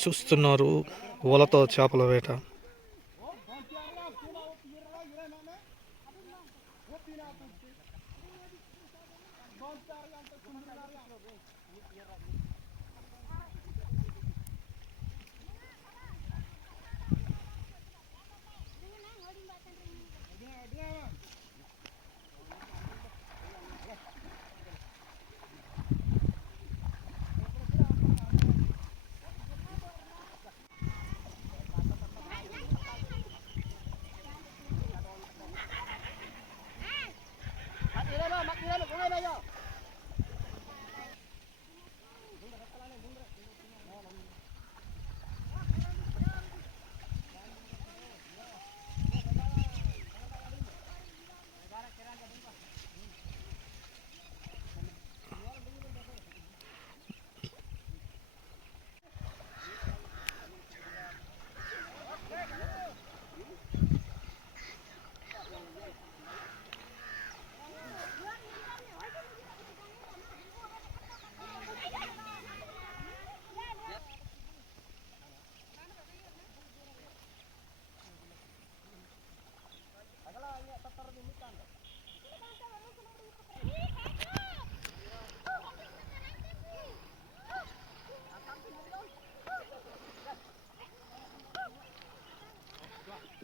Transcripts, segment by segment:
చూస్తున్నారు వలతో చేపల వేట.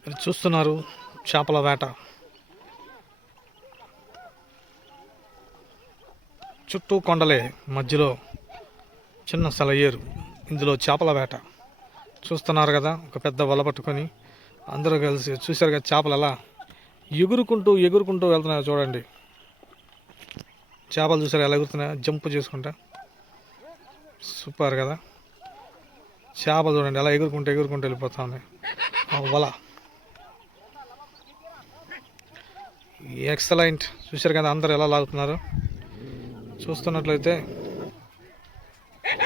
మీరు చూస్తున్నారు చేపల వేట. చుట్టూ కొండలే మధ్యలో చిన్న సెలయేరు ఇందులో చేపల వేట. చూస్తున్నారు కదా ఒక పెద్ద వల పట్టుకొని అందరూ కలిసి చూశారు కదా చేపలు ఎలా ఎగురుకుంటూ ఎగురుకుంటూ వెళ్తున్నాయో చూడండి. చేపలు చూసారు ఎలా ఎగురుతున్నాయో జంప్ చేసుకుంటా. సూపర్ కదా. చేపలు చూడండి ఎలా ఎగురుకుంటూ ఎగురుకుంటూ వెళ్ళిపోతా ఉన్నాయి ఆ వల. ఎక్సలెంట్. చూశారు కదా అందరు ఎలా లాగుతున్నారు. చూస్తున్నట్లయితే.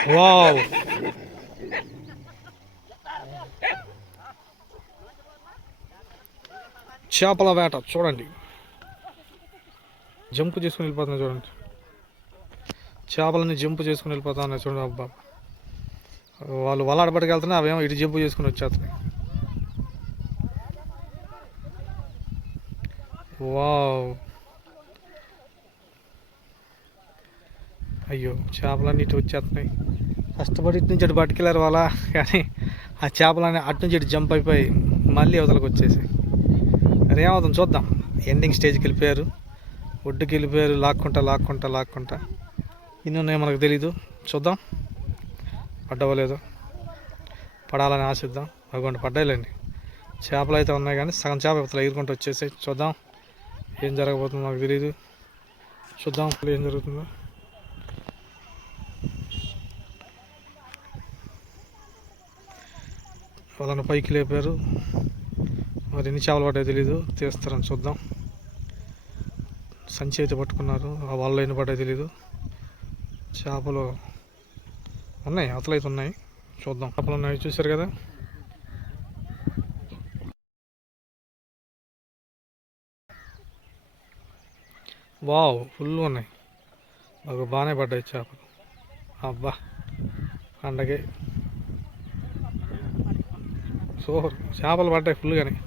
వావ్! చేపల వేట చూడండి. జంప్ చేసుకుని వెళ్ళిపోతున్నాయి చూడండి. చేపలని జంప్ చేసుకుని వెళ్ళిపోతా ఉన్నాయి చూడండి. అబ్బా! వాళ్ళు వలాడబడికి వెళ్తున్నాయి అవేమో ఇటు జంప్ చేసుకుని వచ్చేస్తున్నాయి. వావ్. అయ్యో చేపలన్నీ ఇటు వచ్చేస్తున్నాయి కష్టపడి ఇటు నుంచి అటు పట్టుకెళ్ళారు వాళ్ళ కానీ ఆ చేపలన్నీ అటు నుంచి ఇటు జంప్ అయిపోయి మళ్ళీ అవతలకు వచ్చేసి. మరి ఏమవుతుంది చూద్దాం. ఎండింగ్ స్టేజ్కి వెళ్ళిపోయారు. ఒడ్డుకి వెళ్ళిపోయారు. లాక్కుంటా లాక్కుంటా లాక్కుంటా. ఇన్ని ఉన్నాయో మనకు తెలీదు. చూద్దాం. పడ్డవలేదు పడాలని ఆశిద్దాం. అదిగోండి పడ్డాయిలేండి. చేపలు అయితే ఉన్నాయి కానీ సగం చేప ఇవతల ఎగురుకుంటూ వచ్చేసి చూద్దాం. ఏం జరగబోతుందో మాకు తెలియదు చూద్దాం ఏం జరుగుతుందో. వాళ్ళని పైకి లేపారు. మరి ఎన్ని చేపలు పడ్డాయో తెలీదు. తీస్తారని చూద్దాం. సంచి అయితే పట్టుకున్నారు. ఆ వాళ్ళు ఎన్ని పడ్డాయో తెలీదు. చేపలు ఉన్నాయి అతలైతే ఉన్నాయి. చూద్దాం. చేపలు ఉన్నాయి చూశారు కదా? వావ్ ఫుల్ ఉన్నాయి. మాకు బాగానే పడ్డాయి చేపలు. అబ్బా పండగే. సో చేపలు పడ్డాయి ఫుల్గానే